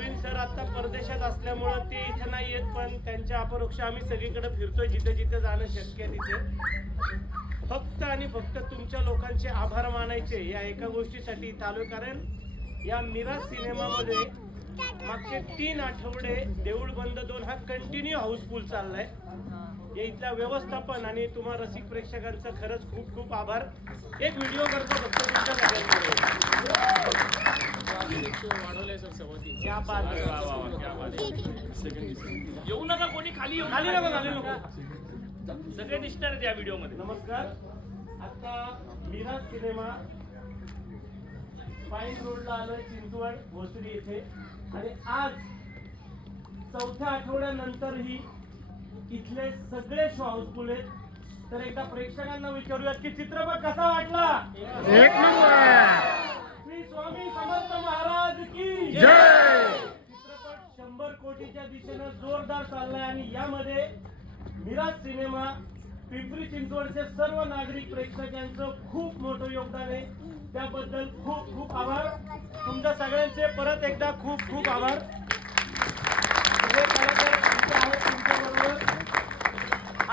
Pravin sir आता परदेशात असल्यामुळं ते इथे नाही येत, पण त्यांच्या अपरोक्ष आम्ही सगळीकडे फिरतोय, जिथे जिथे जाणं शक्य आहे तिथे. फक्त आणि फक्त तुमच्या लोकांचे आभार मानायचे या एका गोष्टीसाठी इथं आलोय, कारण या मिराज सिनेमामध्ये मागचे 3 आठवडे देऊळ बंद 2 हा कंटिन्यू हाऊसफुल चाललाय. या इथल्या व्यवस्थापन आणि तुम्हा रसिक प्रेक्षकांचा खरंच खूप खूप आभार. एक व्हिडिओ करतो फक्त तुमच्या सगळ्यांमध्ये. येऊ नका कोणी, खाली खाली नको सगळे दिसणार आहेत या व्हिडिओ मध्ये. नमस्कार. आता मिराज सिनेमा पाईन रोडला आलोय, चिंचवड भोसरी येथे, आणि आज 4थ्या आठवड्यानंतरही इथले सगळे शो हाऊसफुल आहेत. तर एकदा प्रेक्षकांना विचारूयात की चित्रपट कसा वाटला. एक नंबर. श्री स्वामी समर्थ महाराज की जय. चित्रपट 100 कोटीच्या दिशेनं जोरदार चाललाय आणि यामध्ये मिराज सिनेमा पिंपरी चिंचवडचे सर्व नागरिक प्रेक्षकांचं खूप मोठं योगदान आहे. त्याबद्दल खूप खूप आभार. तुमच्या सगळ्यांचे परत एकदा खूप खूप आभार. सगळे कलाकार इथे आहेत तुमच्याबरोबर.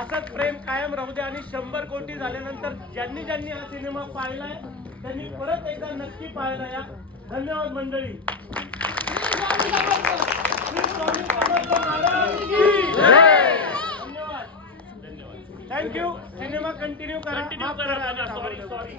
असंच प्रेम कायम राहू दे आणि 100 कोटी झाल्यानंतर ज्यांनी ज्यांनी हा सिनेमा पाहिलाय त्यांनी परत एकदा नक्की पाहायला या. धन्यवाद मंडळी. थँक्यू. सिनेमा कंटिन्यू करा. सॉरी